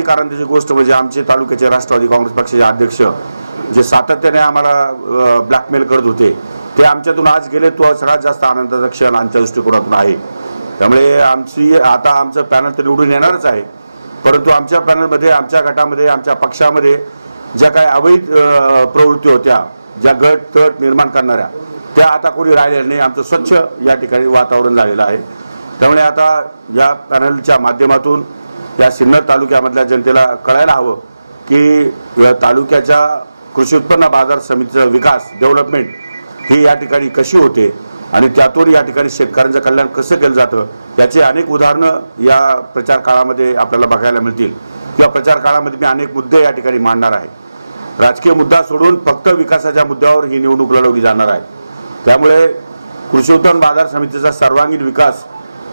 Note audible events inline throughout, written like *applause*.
अधिक आनंदाची गोष्ट म्हणजे आमचे तालुक्याचे राष्ट्रवादी काँग्रेस पक्षाचे अध्यक्ष जे सातत्याने आम्हाला ब्लॅकमेल करत होते ते आमच्यातून आज गेले. तो सगळ्यात जास्त आनंदाचा क्षण आमच्या दृष्टिकोनातून आहे. त्यामुळे आमची आता आमचं पॅनल तर निवडून येणारच आहे. परंतु आमच्या पॅनलमध्ये आमच्या गटामध्ये आमच्या पक्षामध्ये ज्या काही अवैध प्रवृत्ती होत्या ज्या गट तट निर्माण करणाऱ्या त्या आता कोणी राहिलेल्या नाही. आमचं स्वच्छ या ठिकाणी वातावरण झालेलं आहे. त्यामुळे आता या पॅनलच्या माध्यमातून या सिन्नर तालुक्यामधल्या जनतेला कळायला हवं की या तालुक्याच्या कृषी उत्पन्न बाजार समितीचा विकास डेव्हलपमेंट ही या ठिकाणी कशी होते आणि त्यातून या ठिकाणी शेतकऱ्यांचं कल्याण कसं केलं जातं याची अनेक उदाहरणं या प्रचार काळामध्ये आपल्याला बघायला मिळतील. किंवा प्रचार काळामध्ये मी अनेक मुद्दे या ठिकाणी मांडणार आहे. राजकीय मुद्दा सोडून फक्त विकासाच्या मुद्द्यावर ही निवडणूक लढवली जाणार आहे. त्यामुळे कृषी उत्पन्न बाजार समितीचा सर्वांगीण विकास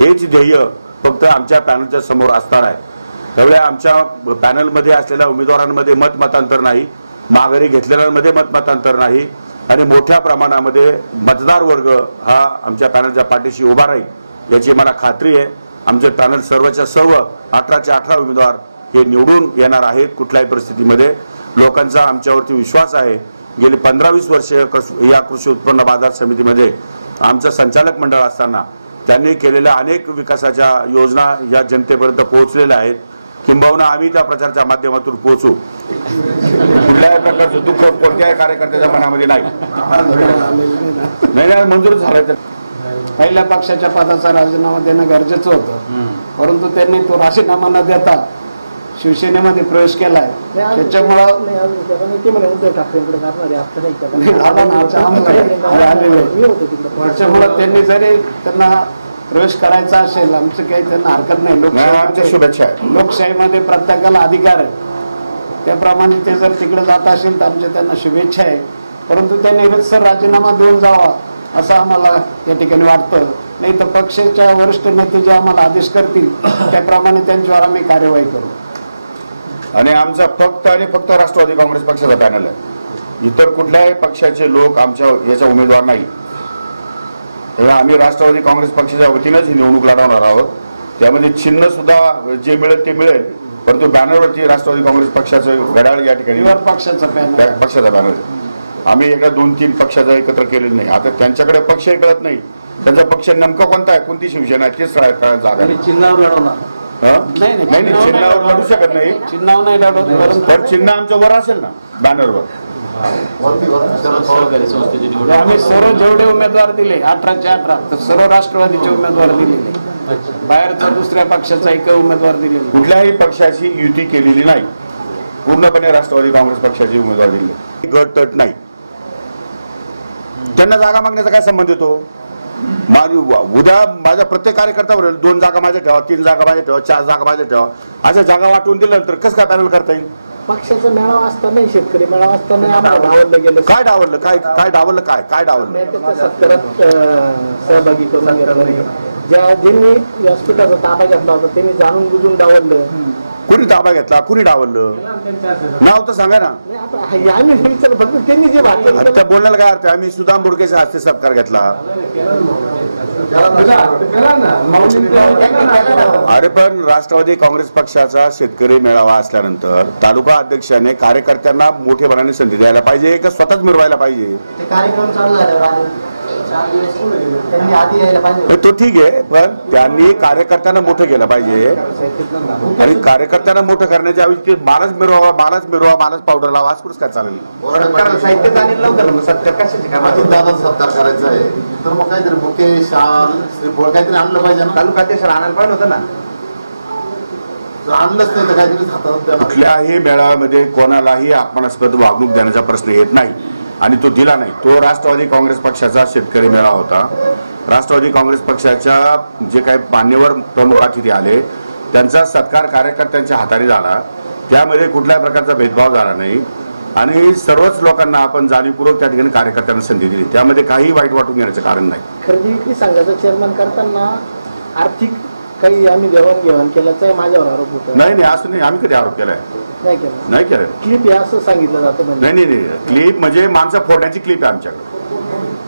हेच ध्येय फक्त आमच्या पॅनलच्या समोर असणार आहे. त्यामुळे आमच्या पॅनलमध्ये असलेल्या उमेदवारांमध्ये मतमतांतर नाही माघारी घेतलेल्यांमध्ये मतमतांतर नाही आणि मोठ्या प्रमाणामध्ये मतदार वर्ग हा आमच्या पॅनलच्या पाठीशी उभा राहील याची मला खात्री आहे. आमचे पॅनल सर्वच्या सर्व अठराचे अठरा उमेदवार हे निवडून येणार आहेत कुठल्याही परिस्थितीमध्ये. लोकांचा आमच्यावरती विश्वास आहे. गेली पंधरा वीस वर्ष या कृषी उत्पन्न बाजार समितीमध्ये आमचं संचालक मंडळ असताना त्यांनी केलेल्या अनेक विकासाच्या योजना या जनतेपर्यंत पोहोचलेल्या आहेत. किंबहुना आम्ही त्या प्रचाराच्या माध्यमातून पोहोचू कुठल्याही प्रकारचं दुःख कोणत्याही कार्यकर्त्याच्या मनामध्ये नाही नाही मंजूर झालं पहिल्या पक्षाच्या पदाचा राजीनामा देणं गरजेचं होतं परंतु त्यांनी तो राजीनामा न देता शिवसेनेमध्ये प्रवेश केलाय त्याच्यामुळं त्यांनी जरी त्यांना प्रवेश करायचा असेल आमचं काही त्यांना हरकत नाही. लोकशाही शुभेच्छा आहे लोकशाहीमध्ये प्रत्येकाला अधिकार आहे त्याप्रमाणे ते जर तिकडे जात असेल तर आमच्या त्यांना शुभेच्छा आहे. परंतु त्यांनी रितसर राजीनामा देऊन जावा असं आम्हाला या ठिकाणी वाटतं. नाही तर पक्षाच्या वरिष्ठ नेते जे आम्हाला आदेश करतील त्याप्रमाणे त्यांच्यावर आम्ही कार्यवाही करू. आणि आमचा फक्त आणि फक्त राष्ट्रवादी काँग्रेस पक्षाचा पॅनल आहे. इतर कुठल्याही पक्षाचे लोक आमच्या याचा उमेदवार नाही तेव्हा आम्ही राष्ट्रवादी काँग्रेस पक्षाच्या वतीनंच ही निवडणूक लढवणार आहोत. त्यामध्ये चिन्ह सुद्धा जे मिळेल ते मिळेल परंतु बॅनरवरती राष्ट्रवादी काँग्रेस पक्षाचं घड्याळ या ठिकाणी पक्षाचा बॅनर. आम्ही एका दोन तीन पक्षाचा एकत्र केलेलं नाही. आता त्यांच्याकडे पक्षही कळत नाही. त्यांचा पक्ष नेमका कोणता आहे? कोणती शिवसेना आहे? तेच जागा नाही. चिन्हावर लढवणार? नाही नाही. नाही, चिन्हावर लढू शकत नाही. चिन्हावर नाही लढवत पण चिन्ह आमचं वर असेल ना बॅनरवर. आम्ही सर्व जेवढे उमेदवार दिले अठराचे अठरा तर सर्व राष्ट्रवादीचे उमेदवार दिलेले. बाहेरचा दुसऱ्या पक्षाचा एक उमेदवार दिलेला कुठल्याही पक्षाची युती केलेली नाही. पूर्णपणे राष्ट्रवादी काँग्रेस पक्षाची उमेदवार दिली. गट तट नाही. त्यांना जागा मागण्याचा काय संबंध येतो? माझी उद्या माझ्या प्रत्येक कार्यकर्त्यावर दोन जागा माझ्या ठेवा तीन जागा माझ्या ठेवा चार जागा माझ्या ठेवा. अशा जागा वाटून दिल्यानंतर कसं काय पॅनल करता येईल? पक्षाचा मेळावा असताना शेतकरी मेळावा असताना आम्हाला डावललं गेलं. काय डावललं? काय काय डावललं? काय काय डावललं? नाही त्याच्या सत्तरात अं, सहभागी करून घेतलं नाही ज्या ज्यांनी व्यासपीठाचा ताबा घेतला होता त्यांनी जाणून बुजून डावललं. कुणी ताबा घेतला? कुणी डावललं? नाव तर सांगा ना. नाही आता हे आम्ही नाही विचारलं, फक्त त्यांनी जे भाषण केलं. बोलण्याला काय अर्थ आहे? आम्ही सुदाम बुडकेच्या हस्ते सत्कार घेतला. अरे पण राष्ट्रवादी काँग्रेस पक्षाचा शेतकरी मेळावा असल्यानंतर तालुका अध्यक्षाने कार्यकर्त्यांना मोठेपणाने संधी द्यायला पाहिजे का स्वतःच मिळवायला पाहिजे. कार्यक्रम चालू झाल्यावर तो ठीक आहे पण त्यांनी कार्यकर्त्यांना मोठं केलं पाहिजे. आणि कार्यकर्त्यांना मोठं करण्याच्या ऐवजी ते मालच मिरवा मालच मिरवा मालच पावडर लावा आज कुठं काय चालेल साहित्य आणि लवकर मग सत्तर कशाचे काम माझी दादा सत्कार करायचा आहे. तर मग काहीतरी बुके शाल श्रीफळ काहीतरी आणलं पाहिजे ना. तालुका अध्यक्ष आणायला पाहिजे होतं ना. जर आणलंच नाही तर काहीतरी हातात द्या ना. कुठल्याही मेळाव्यामध्ये कोणालाही अपमानास्पद वागणूक देण्याचा प्रश्न येत नाही. आणि तो दिला नाही. तो राष्ट्रवादी काँग्रेस पक्षाचा शेतकरी मेळा होता. राष्ट्रवादी काँग्रेस पक्षाच्या जे काही मान्यवर प्रमुख अतिथी आले त्यांचा सत्कार कार्यकर्त्यांच्या हाताने झाला. त्यामध्ये कुठल्याही प्रकारचा भेदभाव झाला नाही. आणि सर्वच लोकांना आपण जाणीवपूर्वक त्या ठिकाणी कार्यकर्त्यांना संधी दिली. त्यामध्ये काही वाईट वाटून घेण्याचं कारण नाही. खरेदी विक्री संघाचं चेअरमन करताना आर्थिक काही आम्ही देवाणघेवाण केल्याचा माझ्यावर आरोप होता. नाही नाही असं नाही. आम्ही कधी आरोप केलाय? नाही केलं. नाही केलं क्लिप आहे असं सांगितलं जातं म्हणजे. नाही नाही नाही. क्लिप म्हणजे माणसं फोडण्याची क्लिप आहे आमच्याकडे.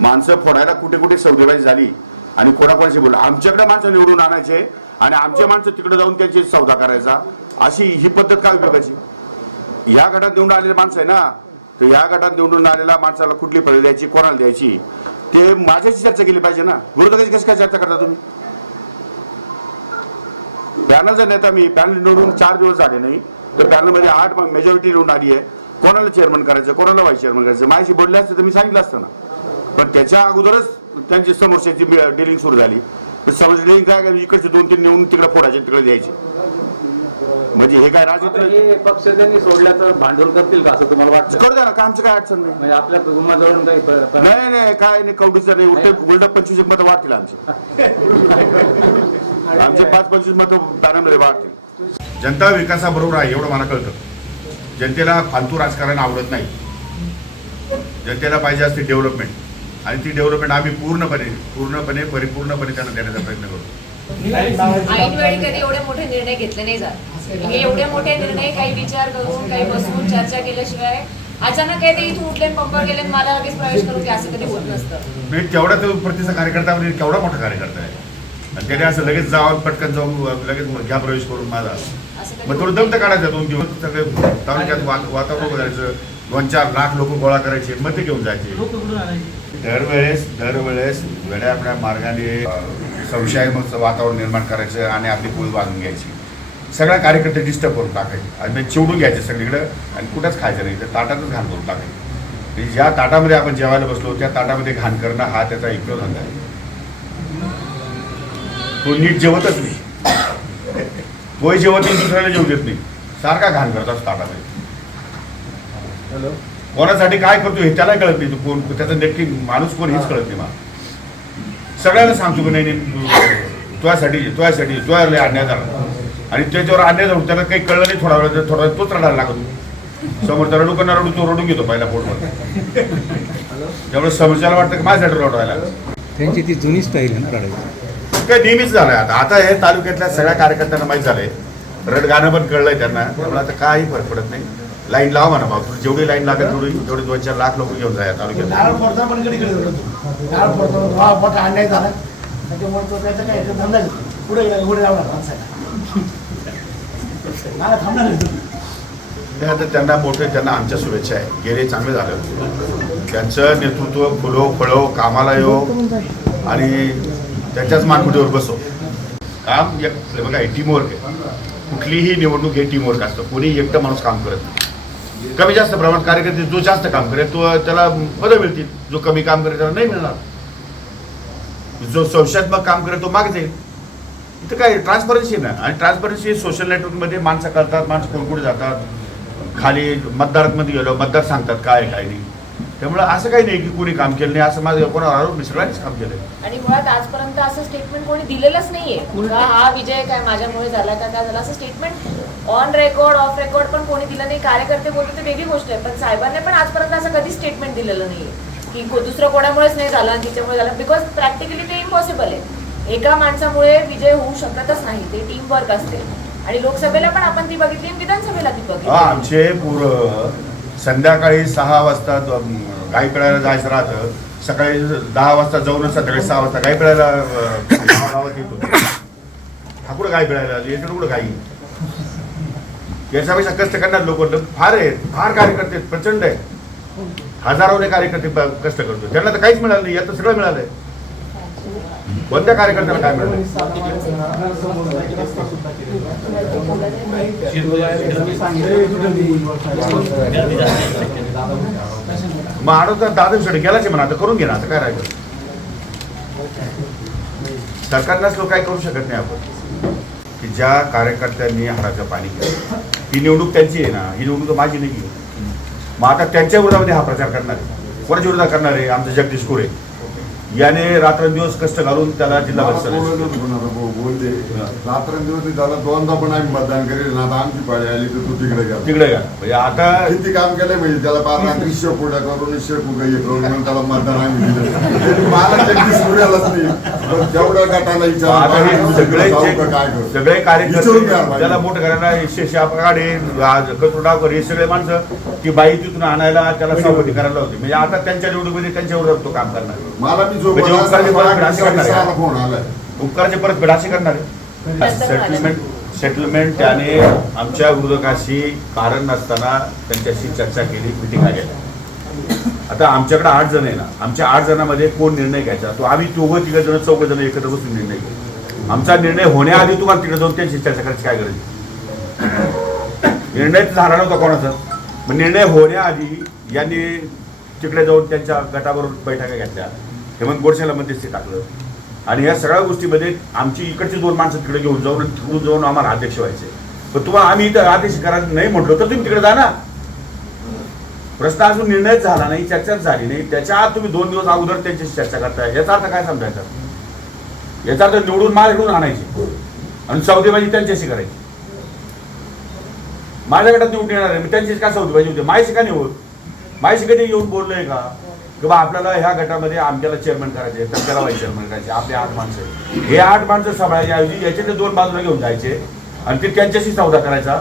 माणसं फोडायला कुठे कुठे सौदेबाजी झाली आणि कोणाकोणाशी बोलला. आमच्याकडे माणसं निवडून आणायचे आणि आमचे माणसं तिकडे जाऊन त्यांची सौदा करायचा. अशी ही पद्धत काय उपयोगाची? या गटात निवडून आलेले माणसं आहे ना? तर या गटात निवडून आलेल्या माणसाला कुठली फळी द्यायची कोणाला द्यायची? ते माझ्याशी चर्चा केली पाहिजे ना. विरोधकाची कशी काय चर्चा करता तुम्ही? पॅनलचा नेता मी पॅनल निवडून चार दिवस झाले नाही. तर पॅनलमध्ये आठ मेजॉरिटी निवडून आली आहे. कोणाला चेअरमन करायचं कोणाला व्हाईस चेअरमन करायचं? माझ्याशी बोलले असते तर मी सांगितलं असतं ना. पण त्याच्या अगोदरच त्यांची समोरच्याची डिलिंग सुरू झाली. समोरची डिलिंग काय? इकडचे दोन तीन नेऊन तिकडे फोडायचे तिकडे द्यायचे. म्हणजे हे काय हे पक्ष त्यांनी सोडल्या तर भांडवल करतील का असं तुम्हाला वाटतं? करू द्या ना का आमची काय अडचण नाही. म्हणजे आपल्या उमेदवारून काही नाही नाही काय नाही कवडीचं नाही. उलट उलट पंचवीस मत वाढतील आमची. *laughs* आमचे पाच पंचवीस मत पॅनलमध्ये वाढतील. जनता विकासाबरोबर आहे एवढं मला कळतं. जनतेला फालतू राजकारण आवडत नाही. जनतेला पाहिजे असते डेव्हलपमेंट आणि ती डेव्हलपमेंट आम्ही पूर्णपणे पूर्णपणे परिपूर्णपणे त्यांना देण्याचा प्रयत्न करतो. ऐन वेळी कधी एवढे मोठे निर्णय घेतले नाही जात. हे एवढे मोठे निर्णय काही विचार करून काही बसून चर्चा केल्याशिवाय अचानक काही ते इथून उठले गेले आणि मला लगेच प्रवेश करून की असं कधी होत नसतं. तेवढा तो प्रतिचा कार्यकर्ता केवढा मोठा कार्यकर्ता आहे. आणि त्याने असं लगेच जावं पटकन जाऊन लगेच घ्या प्रवेश करून माझा. मग थोडं दम तर काढायचं दोन दिवस सगळे तालुक्यात वात- वातावरण करायचं दोन चार लाख लोक गोळा करायचे मते घेऊन जायचे. दरवेळेस दरवेळेस वेड्या मार्गाने अं, संशयाचं वातावरण निर्माण करायचं आणि आपली पूल बांधून घ्यायची. सगळ्या कार्यकर्ते डिस्टर्ब करून टाकायचे. आणि मग चिवडून घ्यायचे सगळीकडे आणि कुठंच खायचं नाही. तर ताटातच घाण करून टाकायचे. म्हणजे ज्या ताटामध्ये आपण जेवायला बसलो त्या ताटामध्ये घाण करणं हा त्याचा एकच धंदा आहे. तो नीट जेवतच नाही. तोही जेवत नाही दुसऱ्याला जेवू देत नाही. सारखा घाण करत असतो ताटामध्ये कोणासाठी काय करतो हे त्याला कळत नाही. तो कोण त्याचा नक्की माणूस कोण हेच कळत नाही मला. सगळ्यांना सांगतो की नाही नाही तुझ्यासाठी तुझ्यासाठी तुझ्या लय अन्याय झाला. आणि त्याच्यावर अन्याय झाला त्याला काही कळलं नाही थोडा वेळ थोडा वेळ तोच रडायला लागतो. समोरचा रडू का रडू तो रडून घेतो पहिला पोटमध्ये त्यामुळे समोरच्याला वाटतं की माझ्यासाठी रडवायला त्यांची ती जुनी स्टाईल आहे ना रडायची. काय नेहमीच झालंय आता. आता हे तालुक्यातल्या सगळ्या कार्यकर्त्यांना माहीत झालंय. रड गाणं पण कळलंय त्यांना. त्यामुळे आता काही फरक पडत नाही. लाईन लावा म्हणा भाऊ तुला जेवढी लाईन लागेल तेवढी तेवढे दोन चार लाख लोक घेऊन जा या तालुक्यात. नाही. आता त्यांना मोठे त्यांना आमच्या शुभेच्छा आहे. गेले चांगले झालं. त्यांचं नेतृत्व फुलो फळो कामाला येऊ आणि त्यांच्याच मानकुटीवर बसो. काम एक बघा टीमवर्क आहे. कुठलीही निवडणूक हे टीमवर्क असतं. कोणी एकटं माणूस काम करत नाही. कमी जास्त प्रमाणात कार्यकर्ते जो जास्त काम करेल तो त्याला पदं मिळतील. जो कमी काम करेल त्याला नाही मिळणार. जो संशयात्मक काम करेल तो मागे जाईल. इथं काय ट्रान्सपरन्सी ना आणि ट्रान्सपरन्सी सोशल नेटवर्कमध्ये माणसं करतात माणसं कोण कुठे जातात. खाली मतदारमध्ये गेलो मतदार सांगतात काय काय नाही. त्यामुळे असं काही नाही की कोणी काम केलं नाही असं माझं कोणावर आरोप नाही सगळ्यांनीच काम केलं आणि मुळात आजपर्यंत असं स्टेटमेंट कोणी दिलेलंच नाहीये. का हा विजय काय माझ्यामुळे झाला का काय झाला असं statement on record off record पण कोणी दिलं नाही. कार्यकर्ते बोलतो ते वेगळी गोष्ट आहे पण साहेबांनी पण आजपर्यंत असं कधी स्टेटमेंट दिलेलं नाहीये. की दुसरं कोणामुळेच नाही झालं आणि तिच्यामुळे झालं. बिकॉज प्रॅक्टिकली ते इम्पॉसिबल आहे. एका माणसामुळे विजय होऊ शकतच नाही. ते टीम वर्क असते. आणि लोकसभेला पण आपण ती बघितली आणि विधानसभेला ती हा, बघितली आमचे पूर संध्याकाळी सहा वाजता गाई पिळायला जायचं राहतं. सकाळी दहा वाजता जाऊन संध्याकाळी सहा वाजता गाई पिळायला अं, गावागावात येत. होते हा कुठं गाय पिळायला याच्याकडे कुठं गाई याच्यापेक्षा कष्ट करणार लोक फार आहेत. फार कार्यकर्ते आहेत, प्रचंड आहे हजारोने कार्यकर्ते कष्ट करतो त्यांना तर काहीच मिळालं नाही यात सगळं मिळालंय. कोणत्या कार्यकर्त्याला काय मिळालं मग आडवता दादा शेड गेलाच म्हणा आता करून घे ना आता काय राहिलं? सरकारलाच लोक काय करू शकत नाही आपण. की ज्या कार्यकर्त्यांनी हाडाचं पाणी केलं ही निवडणूक त्यांची आहे ना ही निवडणूक माझी नाही मग आता त्यांच्या विरोधामध्ये हा प्रचार करणार आहे. कोणाच्या विरोधात करणार आहे? आमचं जगदीश कोरे. याने रात्रंदिवस कष्ट घालून त्याला जिल्हा परिषद बोलले रात्रंदिवस त्याला दोनदा पण आम्ही मतदान करेल ना आता आमची पाळी आली तर तू तिकडे गेला तिकडे का म्हणजे आता किती काम केलंय म्हणजे त्याला पाच रात्री शेपुड्या करून शेपू हे करून त्याला मतदान आम्ही दिलं. *laughs* मला नाही. गटाला हे सगळे विचार जे- काय करू? सगळे विचारून कार्यकर्ते. त्याला मोठं करायला काढे कचरुडावकर हे सगळे माणसं ती बाई तिथून आणायला त्याला सावधी करायला होती म्हणजे आता त्यांच्या निवडणुकीमध्ये त्यांच्या विरोधात तो काम करणार. मला मी म्हणजे उपकारचे परत असे करणार. आहे. फोन आलाय? उपकाराचे परत फेड असे करणार आहे. सेटलमेंट सेटलमेंट त्याने आमच्या विरोधकाशी कारण नसताना त्यांच्याशी चर्चा केली मिटिंगला गेल्या आता आमच्याकडे आठ जण आहे ना. आमच्या आठ जणांमध्ये कोण निर्णय घ्यायचा? तो आम्ही दोघं तिघ जण चौघ जण एकत्र बसून निर्णय घेऊ. आमचा निर्णय होण्याआधी तुम्हाला तिकडे जाऊन त्यांची चर्चा करायची काय गरज? निर्णय झाला नव्हता कोणाचा. मग निर्णय होण्याआधी यांनी तिकडे जाऊन त्यांच्या गटाबरोबर बैठका घेतल्या. हेमंत गोडसेला मध्यस्थी टाकलं. आणि या सगळ्या गोष्टीमध्ये आमची इकडची दोन माणसं तिकडे घेऊन जाऊन आणि तिकडून जाऊन आम्हाला अध्यक्ष व्हायचे. पण तुम्हाला आम्ही इथं अध्यक्ष करायचं नाही म्हटलं तर तुम्ही तिकडे जा ना. प्रश्न अजून निर्णयच झाला नाही चर्चाच झाली नाही. त्याच्या आत तुम्ही दोन दिवस अगोदर त्यांच्याशी चर्चा करताय. याचा अर्थ काय समजायचा? याचा अर्थ निवडून माल इकडून आणायची. आणि सौदेबाजी त्यांच्याशी करायची. माझ्या गटात निवडून येणार आहे. मी त्यांच्याशी काय सौदेबाजी होते माहिती का नाही होत? माहिती कधी येऊन बोललोय का? की बा आपल्याला ह्या गटामध्ये आमच्याला चेअरमन करायचे त्याला वाईस चेअरमन करायचे आपले आठ माणसं हे आठ माणसं सांभाळायच्या ऐवजी याच्यातले दोन बाजूला घेऊन जायचे आणि ते त्यांच्याशी सौदा करायचा.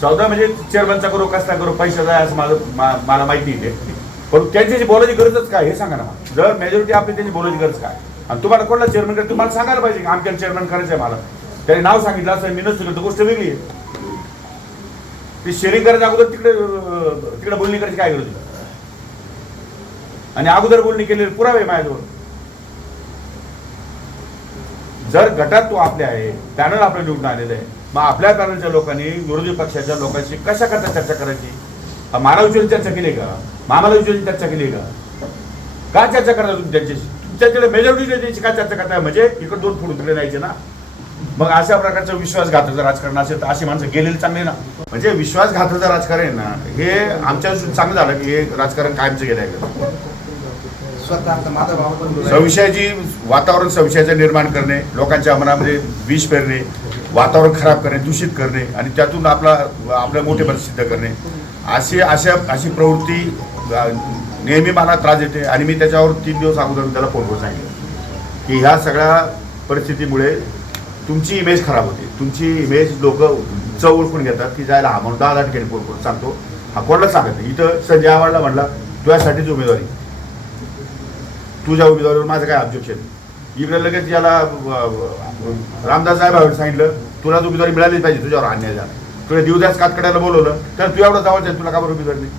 सौदा म्हणजे चेअरमनचा करू कसला करू पैशाचा आहे असं माझं मला माहिती आहे ते. पण त्यांच्याशी बोलायची गरजच काय हे सांगा ना जर मेजॉरिटी आपली त्यांची बोलायची गरज काय? आणि तुम्हाला कोणाला चेअरमन करायचं तुम्हाला सांगायला पाहिजे की आमच्याला चेअरमन करायचं आहे मला. त्याने नाव सांगितलं असं मी नसतो तर गोष्ट वेगळी आहे. ते शेअरिंग करायच्या अगोदर तिकडे तिकडे बोलणी करायची काय गरज होती? आणि अगोदर बोलणी केलेले पुरावे माझ्याजवळ. जर गटात तो आपले आहे पॅनल आपलं निवडून आलेलं आहे मग आपल्या पॅनलच्या लोकांनी विरोधी पक्षाच्या लोकांशी कशा करता चर्चा करायची? मला विचारून चर्चा केली का? मामाला विचारून चर्चा केली का? का चर्चा करता तुम्ही त्यांच्याशी? तुमच्याकडे मेजॉरिटी त्यांची का चर्चा करताय? म्हणजे इकडे दोन फुट उतरले जायचे ना. मग अशा प्रकारचं विश्वासघाताचं राजकारण असेल तर अशी माणसं गेलेली चांगली ना. म्हणजे विश्वासघाताचं राजकारण आहे ना हे आमच्या चांगलं झालं की हे राजकारण कायमचं गेलं आहे स्वतः आता माझा भाऊ पण बोलला. संशयाची वातावरण संशयाचं निर्माण करणे लोकांच्या मनामध्ये विष पेरणे वातावरण खराब करणे दूषित करणे आणि त्यातून आपला आपलं मोठेपण सिद्ध करणे अशी अशा अशी प्रवृत्ती नेहमी मला त्रास देते आणि मी त्याच्यावर तीन दिवस अगोदर त्याला फोनवर सांगितलं. की ह्या सगळ्या परिस्थितीमुळे तुमची इमेज खराब होते. तुमची इमेज लोक चव ओळखून घेतात की जायला हा म्हणून दहा दहा ठिकाणी फोन करून सांगतो. हा कोणाला सांगत नाही. इथं संजय आव्हाडला म्हणला तुझ्यासाठीच उमेदवारी. तुझ्या उमेदवारीवर माझं काय ऑब्जेक्शन इकडे लगेच याला रामदास साहेब सांगितलं तुला उमेदवारी मिळालीच पाहिजे तुझ्यावर अन्याय झाला. तुला दिवदास कातकड्याला बोलवलं तर तू एवढं जवळच आहे तुला का बरं उमेदवारी नाही?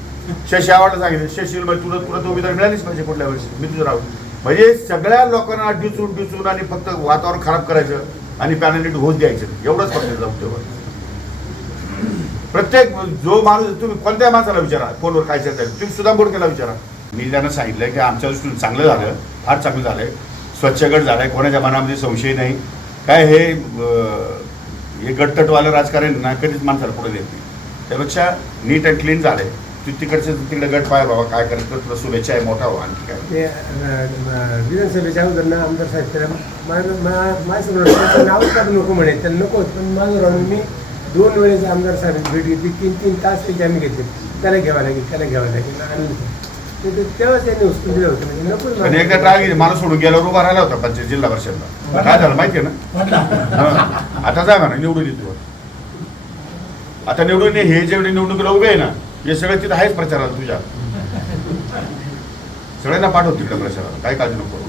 शशी आवडलं सांगितलं शशी म्हणजे तुला तुला तर उमेदवारी मिळालीच पाहिजे कुठल्या वर्षी? मी तुझं राहू. म्हणजे सगळ्या लोकांना डिचून डिचून आणि फक्त वातावरण खराब करायचं आणि पॅनलिट होत द्यायचं. एवढंच एवढंच फक्त तेव्हा प्रत्येक जो माणूस तुम्ही कोणत्या माणसाला विचारा फोनवर काय चर्चा तुम्ही सुद्धा बोडकेला विचारा. मी त्यांना सांगितलं की आमच्या दृष्टीने चांगलं झालं फार चांगलं झालंय. स्वच्छगट आहे कोणाच्या मनामध्ये संशय नाही. काय हे हे गटतटवालं राजकारण ना कधीच माणसाला पुढे देत नाही. त्यापेक्षा नीट अँड क्लीन झालंय. तू तिकडचे तिकडे गट पाय बाबा काय करायचं तुला शुभेच्छा आहे मोठा हो आणखी काय. ते विधानसभेच्या अगोदर ना आमदार साहेब त्याला माझं काढू नको म्हणे त्याला नको. पण माझं राहून मी दोन वेळेस आमदार साहेब भेट घेतली तीन तीन तास त्याची आम्ही घेतले. त्याला घ्यावं लागेल त्याला घ्यावं लागेल. आणि ते- ते- तेव्हाच त्यांनी उचलून दिलं होतं म्हणजे पण एकदा ट्राय केली माणूस सोडून गेल्यावर उभा राहिला होता पंचायत जिल्हा परिषदला. काय झालं माहितीये ना? हं. आता जाय म्हणा निवडून येतो. आता निवडून ये, हे जेवढे निवडणुकीला उभे आहे ना हे सगळे तिथं आहेच प्रचाराला तुझ्या. सगळ्यांना पाठव तिकडे प्रचाराला? काय काळजी नको.